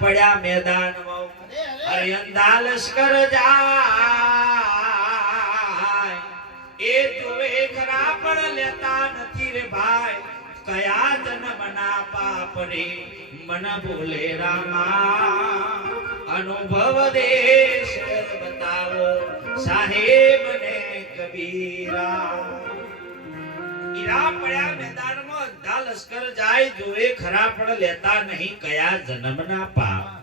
પડ્યા મેદાનમાં અરે અંધા લશ્કર જાય એ જોવે ખરા પણ લેતા નથી રે ભાઈ કયા જન્મના પાપ રે મન બોલે રામા અનુભવ દેશ બતાવો સાહેબ ને કબીરા ઈરા પડ્યા મેદાનમાં અંધા લશ્કર જાય જોવે ખરા પણ લેતા નહીં કયા જન્મના પાપ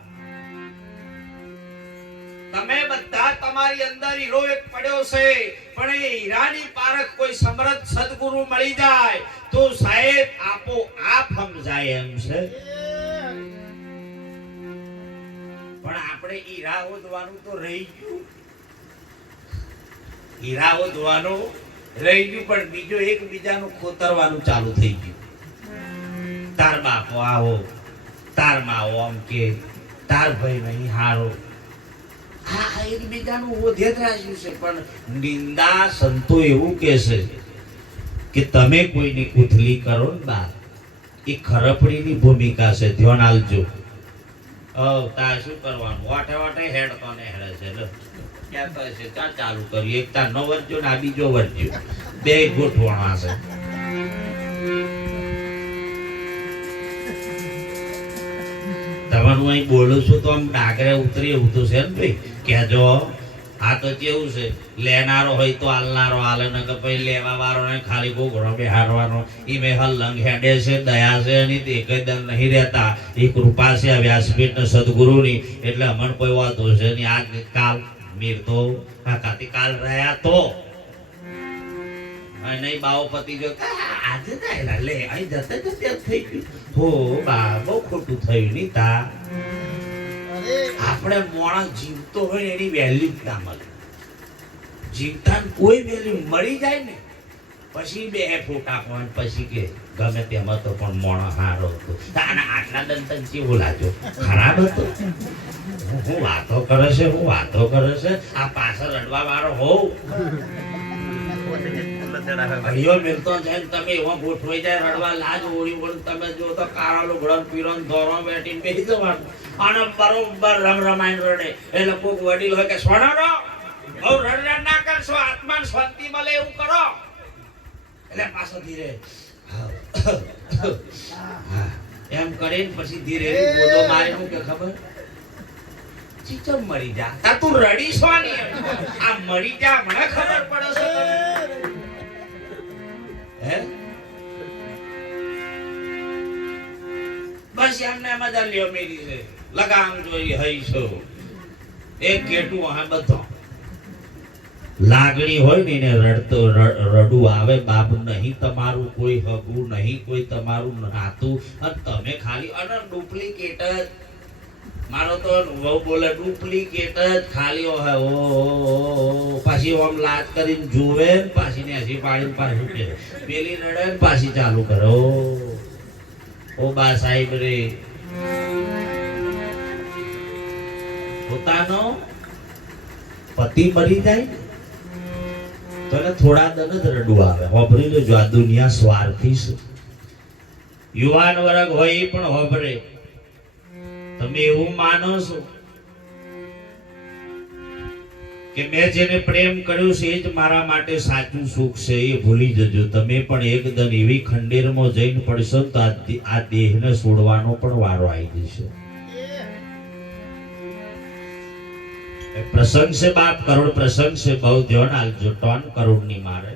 તમે બધા તમારી અંદર હીરો એક પડ્યો છે પણ એ હીરાની પારખ કોઈ સમર્થ સદગુરુ મળી જાય તો સાહેબ આપો આપ સમજાય એમ છે પણ આપણે હીરા ઓદવાનું તો રહી ગયું હીરા ઓદવાનું રહી ગયું પણ બીજો એક બીજાનું ખોતરવાનું ચાલુ થઈ ગયું તાર બાપો આવો તાર માવો આમ કે તાર ભાઈ નહીં હારો હા એકબીજાનું ઓધે જ રાખ્યું છે પણ નિંદા સંતો એવું કહે છે કે તમે કોઈની કુથલી કરો ને બા એ ખરપડીની ભૂમિકા છે ધ્યાન આલજો તાર શું કરવાનું વાટે વાટે હેડ કોને હેડે છે લે ક્યાં કહે છે ચા ચાલુ કરી એક તાર નો વર્જો ને આ બીજો વર્જો બે ગોઠવાણા છે તમારું અહીં બોલું છું તો આમ ડાગરે ઉતરી એવું તો છે ને ભાઈ કહેજો આ તો કેવું છે લેનારો હોય તો આલનારો આલે ને કે ભાઈ લેવા વાળો ને ખાલી ગોગળો બેહારવાનો ઈ મેં હલંગ હેડે છે દયા છે અને તે કઈ દન નહીં રહેતા એ કૃપા છે વ્યાસપીઠ ને સદગુરુની એટલે અમન કોઈ વાતો છે નહીં આજ કાલ મીર તો કાતી કાલ રહ્યા તો નહીં બાવો પતિ જો આજે થાય લે અહીં જતે જતે થઈ ગયું હો બા બહુ ખોટું થયું નહીં તા આપણે મોણા જીવતો હોય એની વેલ્યુ ના મળે જીવતા કોઈ વેલ્યુ મળી જાય ને પછી બે ફોટા પણ પછી કે ગમે તેમાં તો પણ મોણા હારો હતો આના આટલા દંતન કેવો લાગ્યો ખરાબ હતો હું વાતો કરે છે આ પાછળ રડવા વાળો હોવ ભાઈઓ મિલતો જાય તમે એવા ગોઠવાઈ જાય રડવા લાજ ઓળી પણ તમે જો તો કાળા લુગડો પીરો ધોરો બેઠીને બેસી જવાનું અને બરોબર રમાઈને રડે એટલે કોઈક વડીલ હોય કે સોનાનો બહુ રડ ના કરશો આત્માને શાંતિ મળે એવું કરો એટલે પાછો ધીરે એમ કરીને પછી ધીરે બોધો મારે શું કે ખબર ચીચમ મરી જા તા તું રડી છો ને આ મરી જા મને ખબર પડે છે હે બસ એમને મજા લ્યો મેરી છે લગામ જોઈ હઈ છો એક કેટું આ બધો લાગણી હોય ને એને રડતો રડું આવે બાપ નહીં તમારું કોઈ હગું નહીં કોઈ તમારું નાતું અને તમે ખાલી અને ડુપ્લિકેટ જ મારો તો બહુ બોલે ડુપ્લિકેટ જ ખાલી હોય ઓ પાછી ઓમ લાજ કરીને જોવે ને પાછી ને હજી પાડીને પાછું કે પેલી રડે ને પાછી ચાલુ કરે ઓ બા સાહેબ રે પોતાનો પતિ મરી જાય તો એને થોડા દન જ રડવું આવે હોભરી લેજો આ દુનિયા સ્વાર્થી છે યુવાન વર્ગ હોય એ પણ હોભરે તમે એવું માનો છો કે મેં જેને પ્રેમ કર્યો છે એ જ મારા માટે સાચું સુખ છે એ ભૂલી જજો તમે પણ એકદમ એવી ખંડેરમાં જઈને પડશો તો આ દેહને છોડવાનો પણ વારો આવી જશે પ્રસંગ છે બાપ કરોડ પ્રસંગ છે બહુ ધ્યાન આલજો ટોન કરોડ ની મારે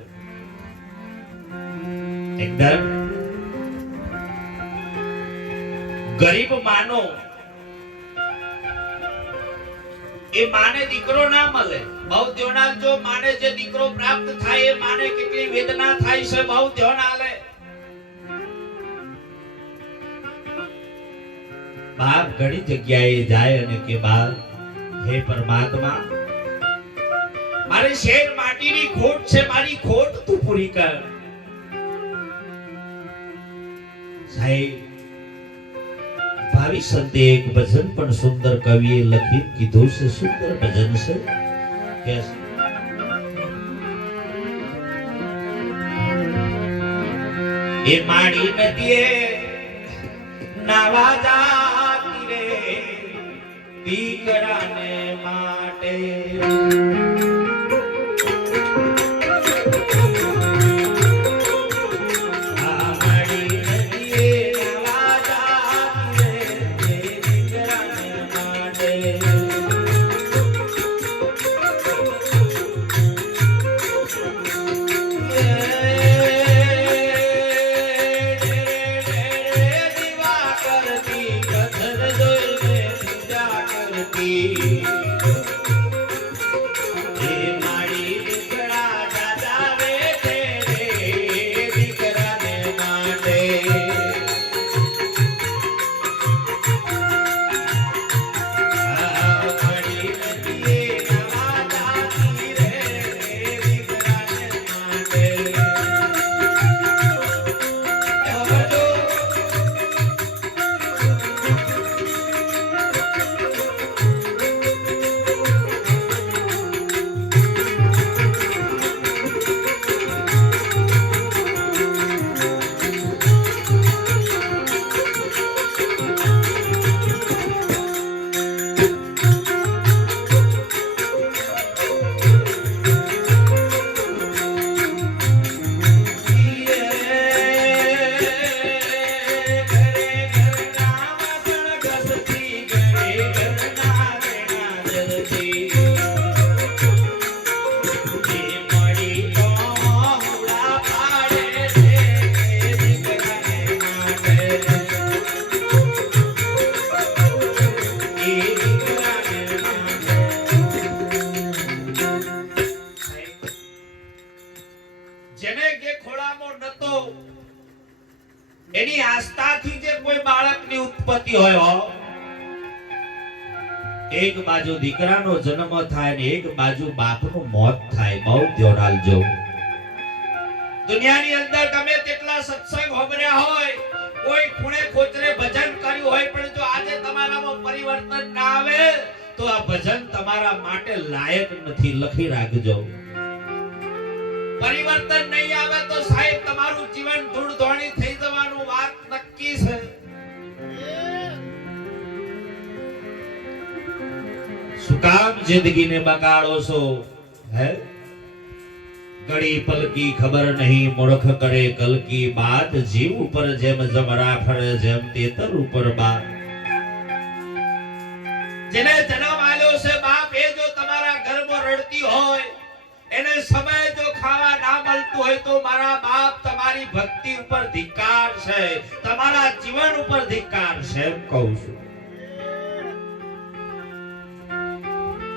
એકદમ ગરીબ માનો એ માને દીકરો ના મળે બહુ ધ્યાન આલજો માને જે દીકરો પ્રાપ્ત થાય એ માને કેટલી વેદના થાય છે બહુ ધ્યાન આલે બાપ ઘણી જગ્યાએ જાય અને કે બાપ હે પરમાત્મા મારી શેર માટીની ખોટ છે મારી ખોટ તું પૂરી કર સાહેબ ભાવી સંતે એક ભજન પણ સુંદર કવિએ લખી કીધું છે સુંદર ભજન છે કે એ માડી નદીએ નાવા જાતી રે દીકરાને માટે એની આસ્થાથી જે કોઈ બાળકની ઉત્પત્તિ હોય એક બાજુ દીકરાનો જન્મ થાય ને એક બાજુ બાપનું મોત થાય. બહુ ધ્યાન આલજો. દુનિયાની અંદર ગમે તેટલા સત્સંગ હોબર્યા હોય, કોઈ ખૂણે ખોચરે ભજન કર્યું હોય, પણ જો આજે તમારામાં પરિવર્તન ના આવે તો આ ભજન તમારા માટે લાયક નથી. લખી રાખજો. પરિવર્તન નહીં આવે તો સાહેબ તમારું જીવન ધૂળધોણી થઈ જવાનું વાત નક્કી છે. શું કામ જિંદગીને બગાડો છો? હે ઘડી પલકી ખબર નહીં મૂર્ખ કરે કલકી બાત. જીવ ઉપર જેમ જમરા ફરે જેમ તેતર ઉપર બાત. જેને જન્મ આલ્યો છે બાપ, એ જો તમારા ઘરમાં રડતી હોય, એને સમય જો ખાવા ના મળતું હોય તો મારા બાપ તમારી ભક્તિ ઉપર ધિક્કાર છે, તમારા જીવન ઉપર ધિક્કાર છે એમ કહું છું.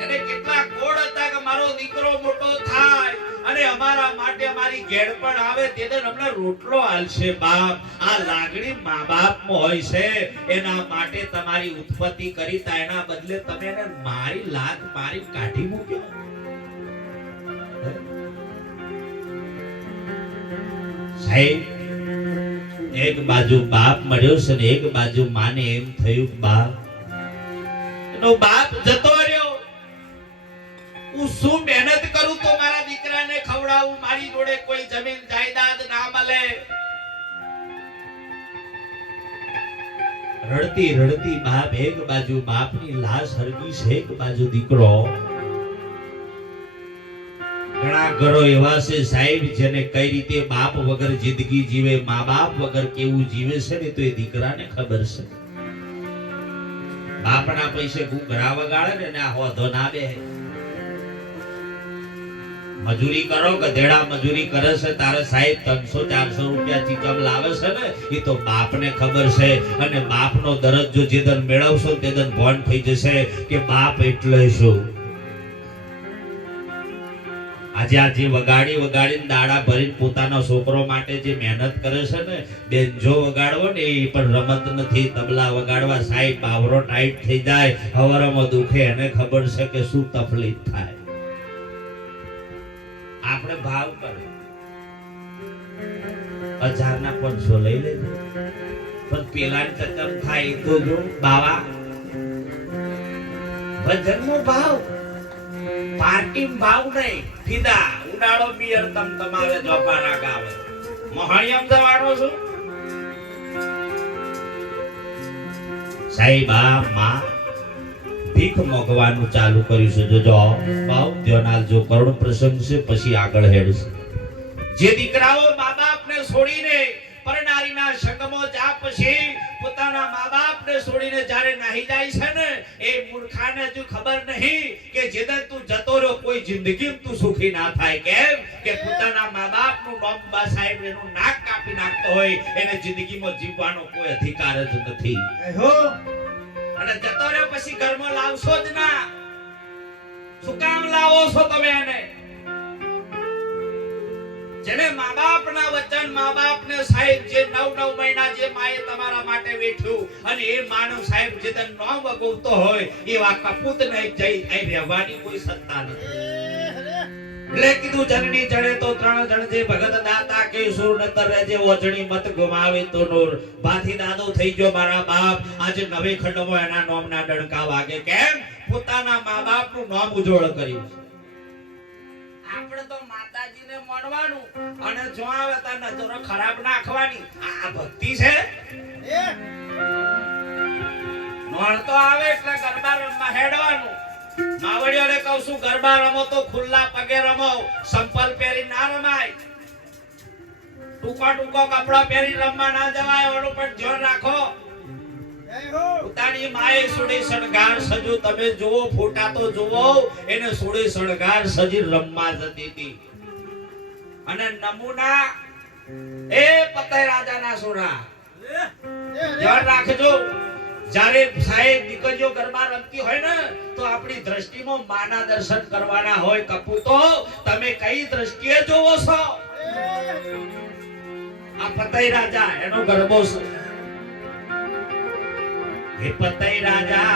એને કેટલા કોડ હતા કે મારો દીકરો મોટો થાય અને અમારા માટે અમારી ઘેર પણ આવે તેને અમને રોટલો આલશે બાપ. આ લાગણી મા બાપમાં હોય છે. એના માટે તમારી ઉત્પત્તિ કરી તા, એના બદલે તમે એને મારી લાત મારી કાઢી મૂક્યો. સાહેબ એક બાજુ બાપ મળ્યો છે ને એક બાજુ માને એમ થયું બાપ એનો બાપ જતો રહ્યો. હું શું મહેનત કરું તો મારા દીકરાને ખવડાવું, મારી જોડે કોઈ જમીન જાયદાદ ના મળે. રડતી રડતી બાપ, એક બાજુ બાપની લાશ હરગી છે, એક બાજુ દીકરો. ઘણા ઘરો એવા છે સાહેબ જેને કઈ રીતે બાપ વગર જિંદગી જીવે, મા બાપ વગર કેવું જીવે છે ને તો એ દીકરાને ખબર છે. બાપના પૈસે ઘૂઘરા વગાડે ને આ હોધો ના બે. મજૂરી કરો, ગધેડા મજૂરી કરે છે, તારે સાહેબ 300-400 રૂપિયા ચીકમ લાવે છે ને એ તો બાપને ખબર છે. અને બાપનો દરજ્જો જે દન મેળવશો તે દન ભોન થઈ જશે કે બાપ એટલે શું. આજે આ જે વગાડી વગાડીને દાડા ભરીને પોતાના છોકરો માટે જે મહેનત કરે છે ને, બેન્જો વગાડવો ને એ પણ રમત નથી. તબલા વગાડવા સાહેબ બાવરો ટાઈટ થઈ જાય, હવારમાં દુખે, એને ખબર છે કે શું તકલીફ થાય. આપણે ભાવ કરે 1000 ના 500 લઈ લેજો, પણ પેલા ચક્કર થાય તો જો બાવા ભજનનો ભાવ, પાર્ટી ભાવ નહીં. ફીદા ઉડાડો બિયર તમ તમારે જોપાના ગાવે મોહણિયમ જવાનો છું. સાહેબ આ માં ભીખ મોગવાનું ચાલુ કર્યું છે. જોજો બાવ ધ્યાન જો કરુણ પ્રસંગ છે, પછી આગળ હેડશે. જે દીકરાઓ મા બાપને છોડીને પરનારીના સંગમાં જા પછી પોતાના મા બાપને છોડીને જ્યારે નાહી જાય છે ને, એ મૂર્ખાને હજુ ખબર નહીં કે જેદન તું જતો રહ્યો કોઈ જિંદગીમાં તું સુખી ના થાય. કેમ કે પોતાના મા બાપનું નામ બા સાહેબ એનું નાક કાપી નાખતો હોય, એને જિંદગીમાં જીવવાનો કોઈ અધિકાર જ નથી. અને જતો રહ્યો પછી ઘરમાં લાવશો જ ના. શું કામ લાવો છો તમે એને? જેને મા બાપના વચન, મા બાપને સાહેબ જે 9 મહિના જે માએ તમારા માટે વેઠ્યું, અને એ માનવ સાહેબ જે તન નામ વગોવતો હોય એવા કપૂતને જઈ અહીં રહેવાની કોઈ સત્તા નથી. એટલે કીધું જનની જડે તો 3 જણ જે ભગત દાતા કે સુર નતર રહેજે ઓજણી મત ગુમાવે તો નૂર. બાથી દાદો થઈ ગયો મારા બાપ, આજે નવે ખંડમાં એના નામના ડણકા વાગે. કેમ? પોતાના મા બાપનું નામ ઉજ્જવળ કર્યું. આપણે તો માતાજીને માનવાનું અને જો આવે તો નજરો ખરાબ નાખવાની. આ ભક્તિ છે? નોળતો આવે એટલે ગરબા રમવા હેડવાનું. માવડીઓને કહું છું, ગરબા રમો તો ખુલ્લા પગે રમો, સંપલ પહેરી ના રમાય. ટૂંકો કપડા પહેરી રમવા ના જવાય. ઓનું પણ ધ્યાન રાખો. પોતાની માએ સોડે શણગાર સજો તમે જોવો, ફોટા તો જોવો, એને સોડે શણગાર સજી રમવા જતી હતી. અને નમૂના એ પતય રાજાના સોના ધ્યાન રાખજો. જ્યારે સાહેબ દીકરીઓ ગરબા રમતી હોય ને, તો આપણી દ્રષ્ટિમાં માના દર્શન કરવાના હોય. કપૂતો તમે કઈ દ્રષ્ટિએ જોવો છો? આ પતય રાજા એનો ગરબો છે. હે પતય રાજા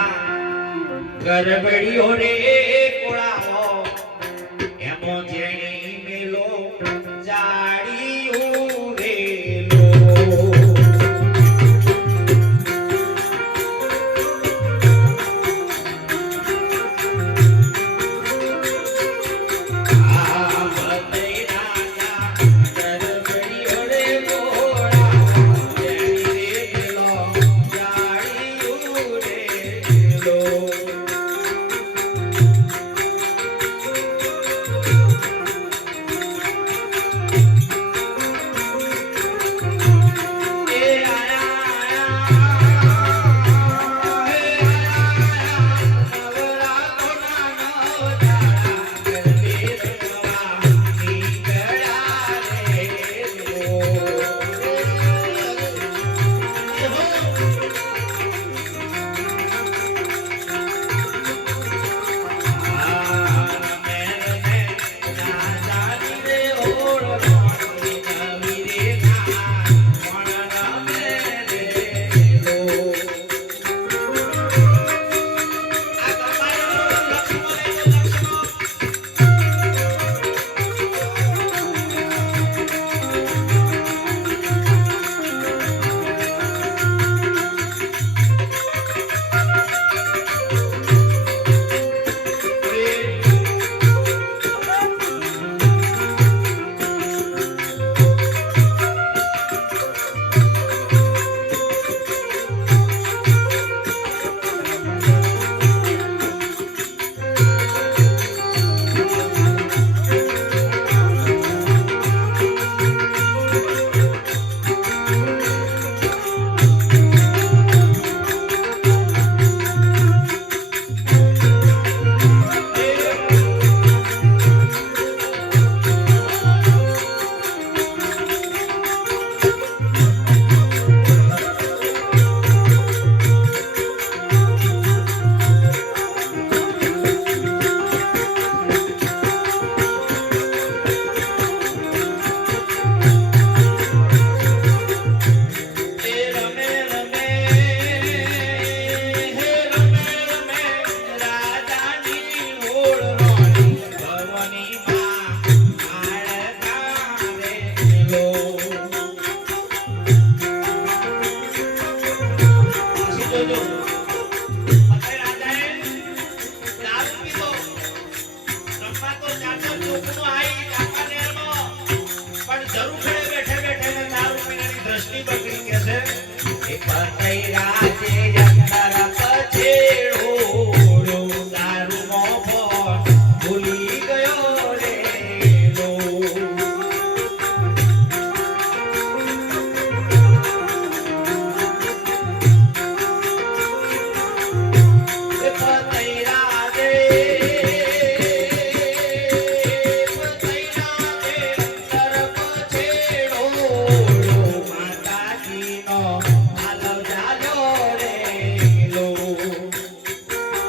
ગરબડીઓ રે કોળાઓ, એમો જેણી મેલો જાડીયું રેલો.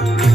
છે